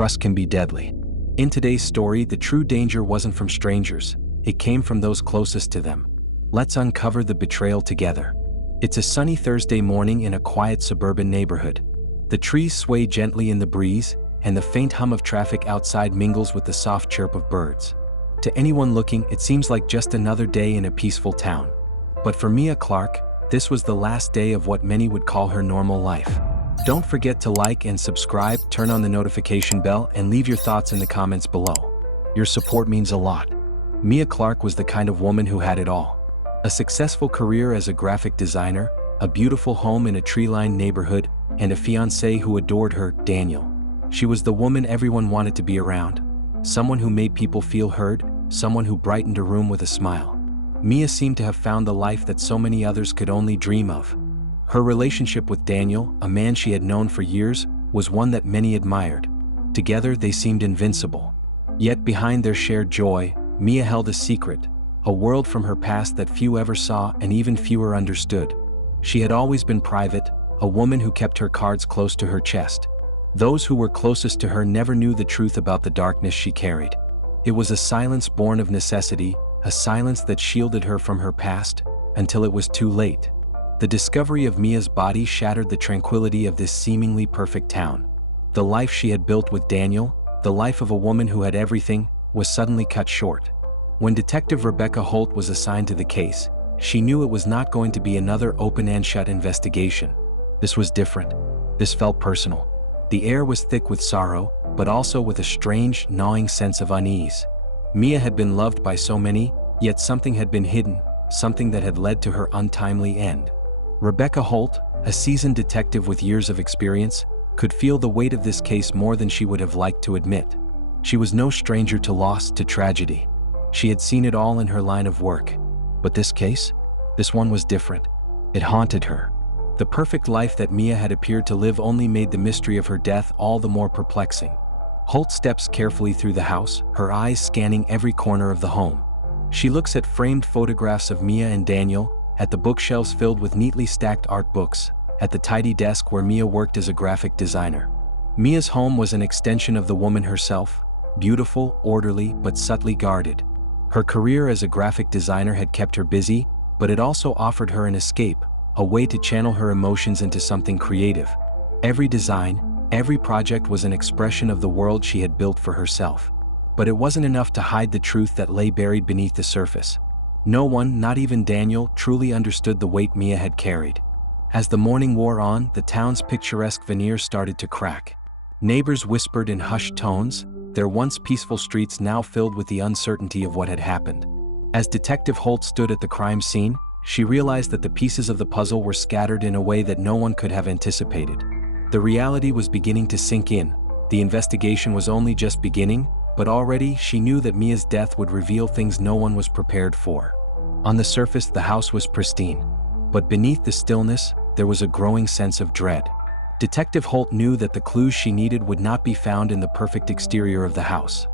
trust can be deadly. In today's story, the true danger wasn't from strangers, it came from those closest to them. Let's uncover the betrayal together. It's a sunny Thursday morning in a quiet suburban neighborhood. The trees sway gently in the breeze, and the faint hum of traffic outside mingles with the soft chirp of birds. To anyone looking, it seems like just another day in a peaceful town. But for Mia Clarke, this was the last day of what many would call her normal life. Don't forget to like and subscribe, turn on the notification bell, and leave your thoughts in the comments below. Your support means a lot. Mia Clarke was the kind of woman who had it all. A successful career as a graphic designer, a beautiful home in a tree-lined neighborhood, and a fiancé who adored her, Daniel. She was the woman everyone wanted to be around. Someone who made people feel heard, someone who brightened a room with a smile. Mia seemed to have found the life that so many others could only dream of. Her relationship with Daniel, a man she had known for years, was one that many admired. Together they seemed invincible. Yet behind their shared joy, Mia held a secret, a world from her past that few ever saw and even fewer understood. She had always been private, a woman who kept her cards close to her chest. Those who were closest to her never knew the truth about the darkness she carried. It was a silence born of necessity, a silence that shielded her from her past, until it was too late. The discovery of Mia's body shattered the tranquility of this seemingly perfect town. The life she had built with Daniel, the life of a woman who had everything, was suddenly cut short. When Detective Rebecca Holt was assigned to the case, she knew it was not going to be another open-and-shut investigation. This was different. This felt personal. The air was thick with sorrow, but also with a strange, gnawing sense of unease. Mia had been loved by so many, yet something had been hidden, something that had led to her untimely end. Rebecca Holt, a seasoned detective with years of experience, could feel the weight of this case more than she would have liked to admit. She was no stranger to loss, to tragedy. She had seen it all in her line of work. But this case? This one was different. It haunted her. The perfect life that Mia had appeared to live only made the mystery of her death all the more perplexing. Holt steps carefully through the house, her eyes scanning every corner of the home. She looks at framed photographs of Mia and Daniel, at the bookshelves filled with neatly stacked art books, at the tidy desk where Mia worked as a graphic designer. Mia's home was an extension of the woman herself, beautiful, orderly, but subtly guarded. Her career as a graphic designer had kept her busy, but it also offered her an escape, a way to channel her emotions into something creative. Every design, every project was an expression of the world she had built for herself. But it wasn't enough to hide the truth that lay buried beneath the surface. No one, not even Daniel, truly understood the weight Mia had carried. As the morning wore on, the town's picturesque veneer started to crack. Neighbors whispered in hushed tones, their once peaceful streets now filled with the uncertainty of what had happened. As Detective Holt stood at the crime scene, she realized that the pieces of the puzzle were scattered in a way that no one could have anticipated. The reality was beginning to sink in. The investigation was only just beginning, but already she knew that Mia's death would reveal things no one was prepared for. On the surface, the house was pristine. But beneath the stillness, there was a growing sense of dread. Detective Holt knew that the clues she needed would not be found in the perfect exterior of the house.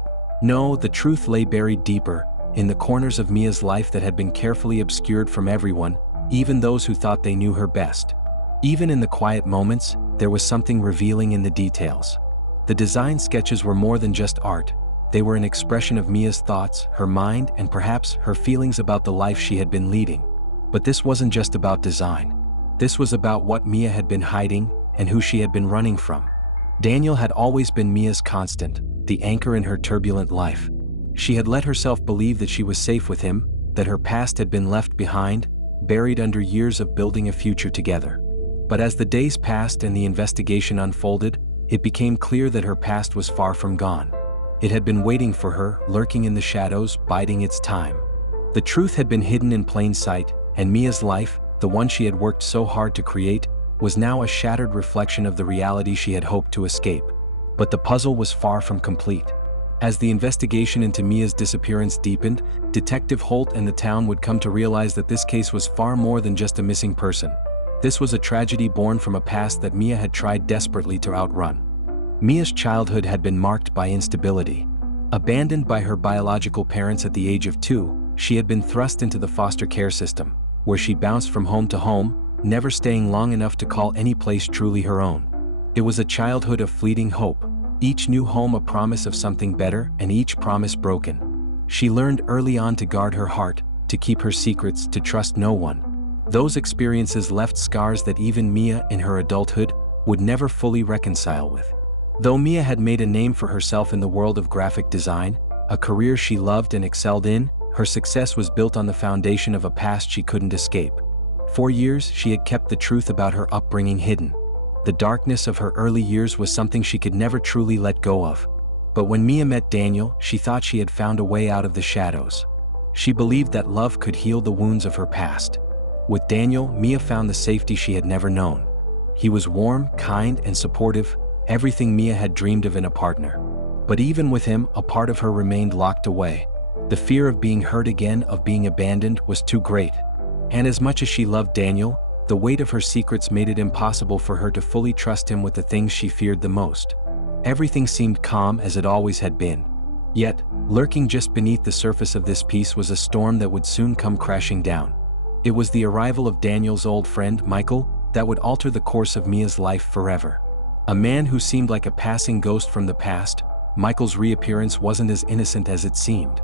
No, the truth lay buried deeper, in the corners of Mia's life that had been carefully obscured from everyone, even those who thought they knew her best. Even in the quiet moments, there was something revealing in the details. The design sketches were more than just art. They were an expression of Mia's thoughts, her mind, and perhaps her feelings about the life she had been leading. But this wasn't just about design. This was about what Mia had been hiding and who she had been running from. Daniel had always been Mia's constant, the anchor in her turbulent life. She had let herself believe that she was safe with him, that her past had been left behind, buried under years of building a future together. But as the days passed and the investigation unfolded, it became clear that her past was far from gone. It had been waiting for her, lurking in the shadows, biding its time. The truth had been hidden in plain sight, and Mia's life, the one she had worked so hard to create, was now a shattered reflection of the reality she had hoped to escape. But the puzzle was far from complete. As the investigation into Mia's disappearance deepened, Detective Holt and the town would come to realize that this case was far more than just a missing person. This was a tragedy born from a past that Mia had tried desperately to outrun. Mia's childhood had been marked by instability. Abandoned by her biological parents at the age of 2, she had been thrust into the foster care system, where she bounced from home to home, never staying long enough to call any place truly her own. It was a childhood of fleeting hope, Each new home a promise of something better, and each promise broken. She learned early on to guard her heart, to keep her secrets, to trust no one. Those experiences left scars that even Mia, in her adulthood, would never fully reconcile with. Though Mia had made a name for herself in the world of graphic design, a career she loved and excelled in, her success was built on the foundation of a past she couldn't escape. For years, she had kept the truth about her upbringing hidden. The darkness of her early years was something she could never truly let go of. But when Mia met Daniel, she thought she had found a way out of the shadows. She believed that love could heal the wounds of her past. With Daniel, Mia found the safety she had never known. He was warm, kind, and supportive, everything Mia had dreamed of in a partner. But even with him, a part of her remained locked away. The fear of being hurt again, of being abandoned, was too great. And as much as she loved Daniel, the weight of her secrets made it impossible for her to fully trust him with the things she feared the most. Everything seemed calm as it always had been. Yet, lurking just beneath the surface of this peace was a storm that would soon come crashing down. It was the arrival of Daniel's old friend, Michael, that would alter the course of Mia's life forever. A man who seemed like a passing ghost from the past, Michael's reappearance wasn't as innocent as it seemed.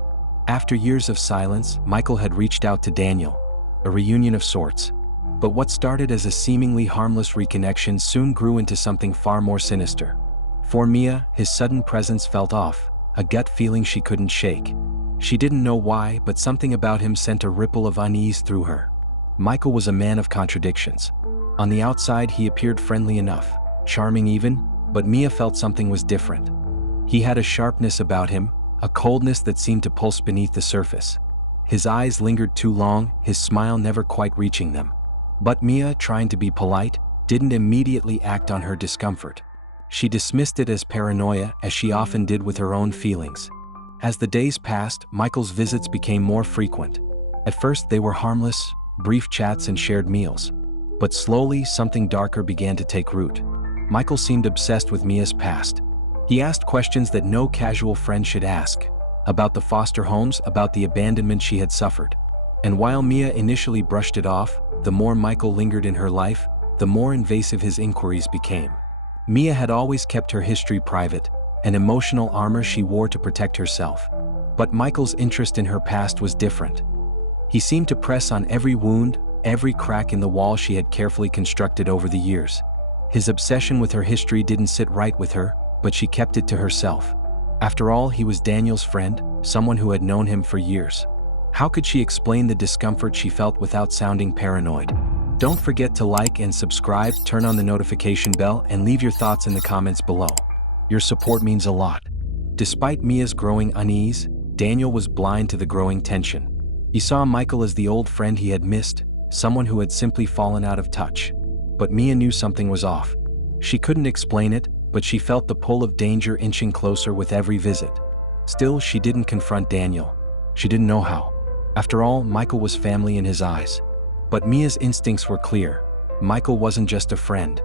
After years of silence, Michael had reached out to Daniel, a reunion of sorts. But what started as a seemingly harmless reconnection soon grew into something far more sinister. For Mia, his sudden presence felt off, a gut feeling she couldn't shake. She didn't know why, but something about him sent a ripple of unease through her. Michael was a man of contradictions. On the outside, he appeared friendly enough, charming even, but Mia felt something was different. He had a sharpness about him, a coldness that seemed to pulse beneath the surface. His eyes lingered too long, his smile never quite reaching them. But Mia, trying to be polite, didn't immediately act on her discomfort. She dismissed it as paranoia, as she often did with her own feelings. As the days passed, Michael's visits became more frequent. At first they were harmless, brief chats and shared meals. But slowly, something darker began to take root. Michael seemed obsessed with Mia's past. He asked questions that no casual friend should ask. About the foster homes, about the abandonment she had suffered. And while Mia initially brushed it off, the more Michael lingered in her life, the more invasive his inquiries became. Mia had always kept her history private, an emotional armor she wore to protect herself. But Michael's interest in her past was different. He seemed to press on every wound, every crack in the wall she had carefully constructed over the years. His obsession with her history didn't sit right with her, but she kept it to herself. After all, he was Daniel's friend, someone who had known him for years. How could she explain the discomfort she felt without sounding paranoid? Don't forget to like and subscribe, turn on the notification bell, and leave your thoughts in the comments below. Your support means a lot. Despite Mia's growing unease, Daniel was blind to the growing tension. He saw Michael as the old friend he had missed, someone who had simply fallen out of touch. But Mia knew something was off. She couldn't explain it, but she felt the pull of danger inching closer with every visit. Still, she didn't confront Daniel. She didn't know how. After all, Michael was family in his eyes. But Mia's instincts were clear. Michael wasn't just a friend.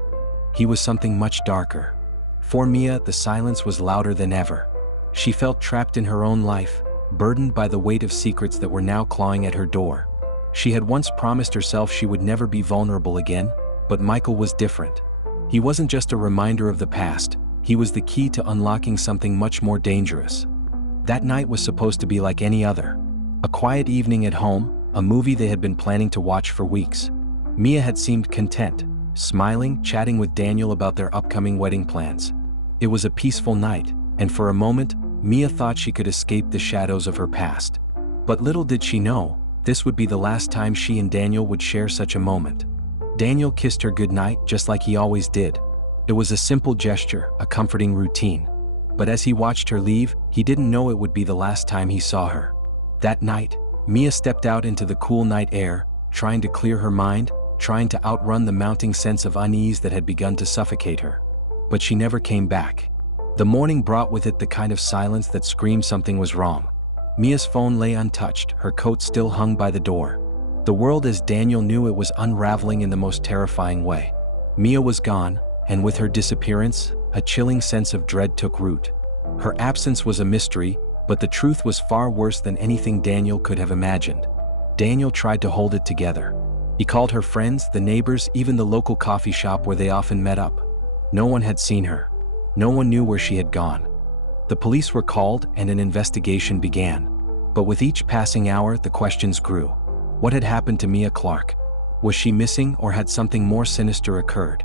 He was something much darker. For Mia, the silence was louder than ever. She felt trapped in her own life, burdened by the weight of secrets that were now clawing at her door. She had once promised herself she would never be vulnerable again, but Michael was different. He wasn't just a reminder of the past, he was the key to unlocking something much more dangerous. That night was supposed to be like any other. A quiet evening at home, a movie they had been planning to watch for weeks. Mia had seemed content, smiling, chatting with Daniel about their upcoming wedding plans. It was a peaceful night, and for a moment, Mia thought she could escape the shadows of her past. But little did she know, this would be the last time she and Daniel would share such a moment. Daniel kissed her goodnight just like he always did. It was a simple gesture, a comforting routine. But as he watched her leave, he didn't know it would be the last time he saw her. That night, Mia stepped out into the cool night air, trying to clear her mind, trying to outrun the mounting sense of unease that had begun to suffocate her. But she never came back. The morning brought with it the kind of silence that screamed something was wrong. Mia's phone lay untouched, her coat still hung by the door. The world as Daniel knew it was unraveling in the most terrifying way. Mia was gone, and with her disappearance, a chilling sense of dread took root. Her absence was a mystery, but the truth was far worse than anything Daniel could have imagined. Daniel tried to hold it together. He called her friends, the neighbors, even the local coffee shop where they often met up. No one had seen her. No one knew where she had gone. The police were called and an investigation began. But with each passing hour, the questions grew. What had happened to Mia Clarke? Was she missing, or had something more sinister occurred?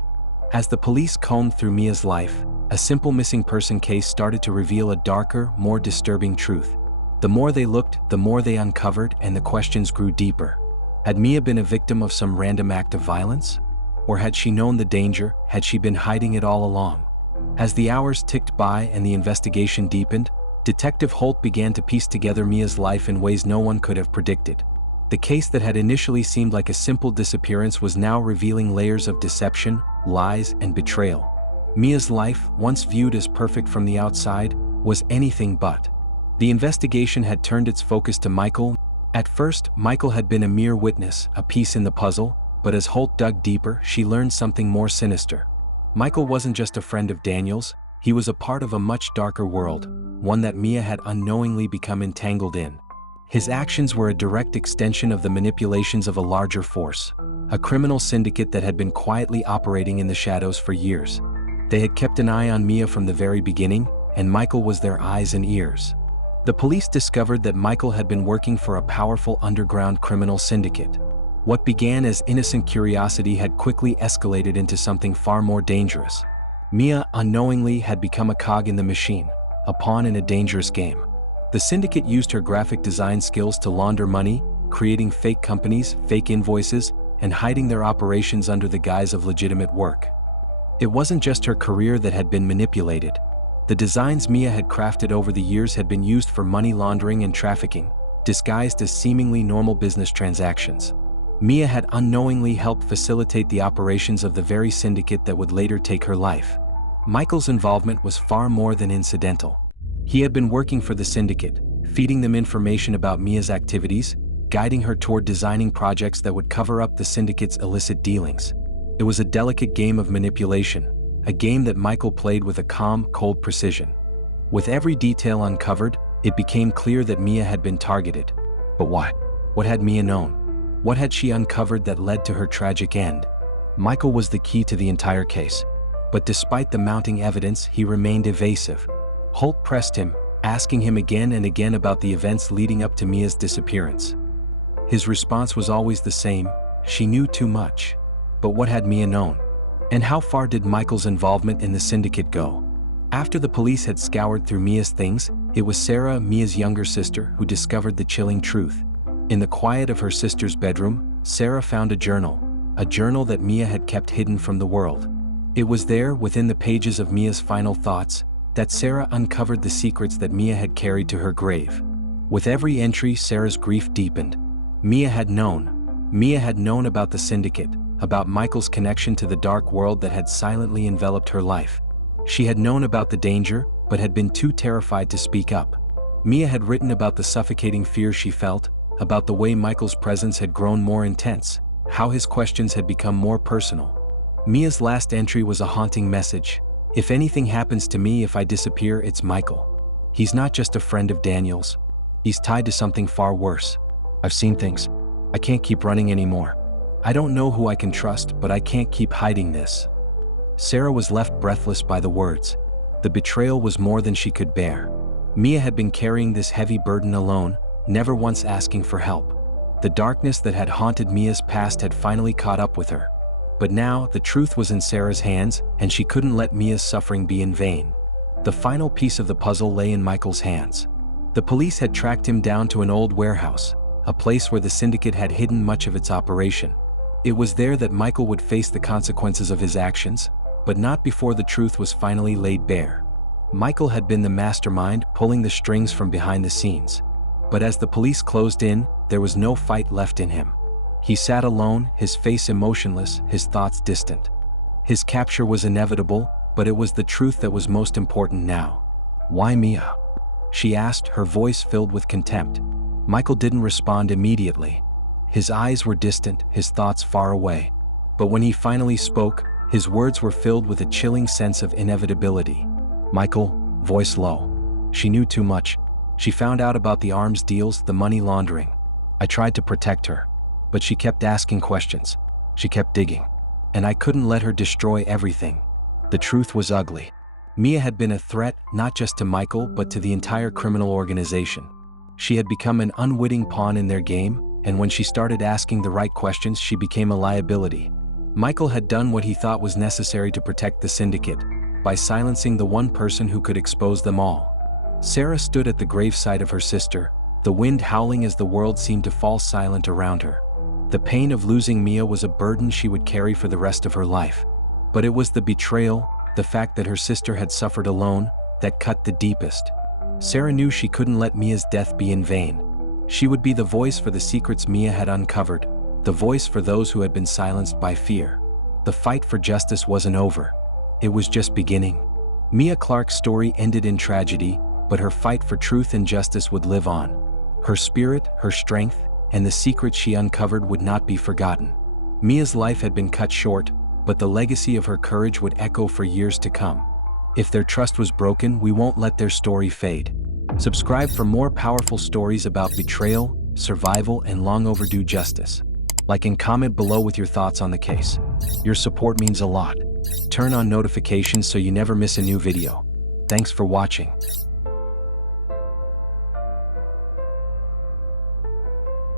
As the police combed through Mia's life, a simple missing person case started to reveal a darker, more disturbing truth. The more they looked, the more they uncovered, and the questions grew deeper. Had Mia been a victim of some random act of violence? Or had she known the danger? Had she been hiding it all along? As the hours ticked by and the investigation deepened, Detective Holt began to piece together Mia's life in ways no one could have predicted. The case that had initially seemed like a simple disappearance was now revealing layers of deception, lies, and betrayal. Mia's life, once viewed as perfect from the outside, was anything but. The investigation had turned its focus to Michael. At first, Michael had been a mere witness, a piece in the puzzle, but as Holt dug deeper, she learned something more sinister. Michael wasn't just a friend of Daniel's, he was a part of a much darker world, one that Mia had unknowingly become entangled in. His actions were a direct extension of the manipulations of a larger force, a criminal syndicate that had been quietly operating in the shadows for years. They had kept an eye on Mia from the very beginning, and Michael was their eyes and ears. The police discovered that Michael had been working for a powerful underground criminal syndicate. What began as innocent curiosity had quickly escalated into something far more dangerous. Mia unknowingly had become a cog in the machine, a pawn in a dangerous game. The syndicate used her graphic design skills to launder money, creating fake companies, fake invoices, and hiding their operations under the guise of legitimate work. It wasn't just her career that had been manipulated. The designs Mia had crafted over the years had been used for money laundering and trafficking, disguised as seemingly normal business transactions. Mia had unknowingly helped facilitate the operations of the very syndicate that would later take her life. Michael's involvement was far more than incidental. He had been working for the syndicate, feeding them information about Mia's activities, guiding her toward designing projects that would cover up the syndicate's illicit dealings. It was a delicate game of manipulation, a game that Michael played with a calm, cold precision. With every detail uncovered, it became clear that Mia had been targeted. But why? What had Mia known? What had she uncovered that led to her tragic end? Michael was the key to the entire case. But despite the mounting evidence, he remained evasive. Holt pressed him, asking him again and again about the events leading up to Mia's disappearance. His response was always the same: she knew too much. But what had Mia known? And how far did Michael's involvement in the syndicate go? After the police had scoured through Mia's things, it was Sarah, Mia's younger sister, who discovered the chilling truth. In the quiet of her sister's bedroom, Sarah found a journal that Mia had kept hidden from the world. It was there, within the pages of Mia's final thoughts, that Sarah uncovered the secrets that Mia had carried to her grave. With every entry, Sarah's grief deepened. Mia had known about the syndicate, about Michael's connection to the dark world that had silently enveloped her life. She had known about the danger, but had been too terrified to speak up. Mia had written about the suffocating fear she felt, about the way Michael's presence had grown more intense, how his questions had become more personal. Mia's last entry was a haunting message: if anything happens to me, if I disappear, it's Michael. He's not just a friend of Daniel's. He's tied to something far worse. I've seen things. I can't keep running anymore. I don't know who I can trust, but I can't keep hiding this. Sarah was left breathless by the words. The betrayal was more than she could bear. Mia had been carrying this heavy burden alone, never once asking for help. The darkness that had haunted Mia's past had finally caught up with her. But now, the truth was in Sarah's hands, and she couldn't let Mia's suffering be in vain. The final piece of the puzzle lay in Michael's hands. The police had tracked him down to an old warehouse, a place where the syndicate had hidden much of its operation. It was there that Michael would face the consequences of his actions, but not before the truth was finally laid bare. Michael had been the mastermind, pulling the strings from behind the scenes. But as the police closed in, there was no fight left in him. He sat alone, his face emotionless, his thoughts distant. His capture was inevitable, but it was the truth that was most important now. "Why Mia?" she asked, her voice filled with contempt. Michael didn't respond immediately. His eyes were distant, his thoughts far away. But when he finally spoke, his words were filled with a chilling sense of inevitability. "Michael," voice low. "She knew too much. She found out about the arms deals, the money laundering. I tried to protect her, but she kept asking questions. She kept digging. And I couldn't let her destroy everything. The truth was ugly. Mia had been a threat not just to Michael but to the entire criminal organization. She had become an unwitting pawn in their game, and when she started asking the right questions, she became a liability. Michael had done what he thought was necessary to protect the syndicate, by silencing the one person who could expose them all. Sarah stood at the graveside of her sister, the wind howling as the world seemed to fall silent around her. The pain of losing Mia was a burden she would carry for the rest of her life. But it was the betrayal, the fact that her sister had suffered alone, that cut the deepest. Sarah knew she couldn't let Mia's death be in vain. She would be the voice for the secrets Mia had uncovered, the voice for those who had been silenced by fear. The fight for justice wasn't over. It was just beginning. Mia Clarke's story ended in tragedy, but her fight for truth and justice would live on. Her spirit, her strength, and the secrets she uncovered would not be forgotten. Mia's life had been cut short, but the legacy of her courage would echo for years to come. If their trust was broken, we won't let their story fade. Subscribe for more powerful stories about betrayal, survival, and long overdue justice. Like and comment below with your thoughts on the case. Your support means a lot. Turn on notifications so you never miss a new video. Thanks for watching.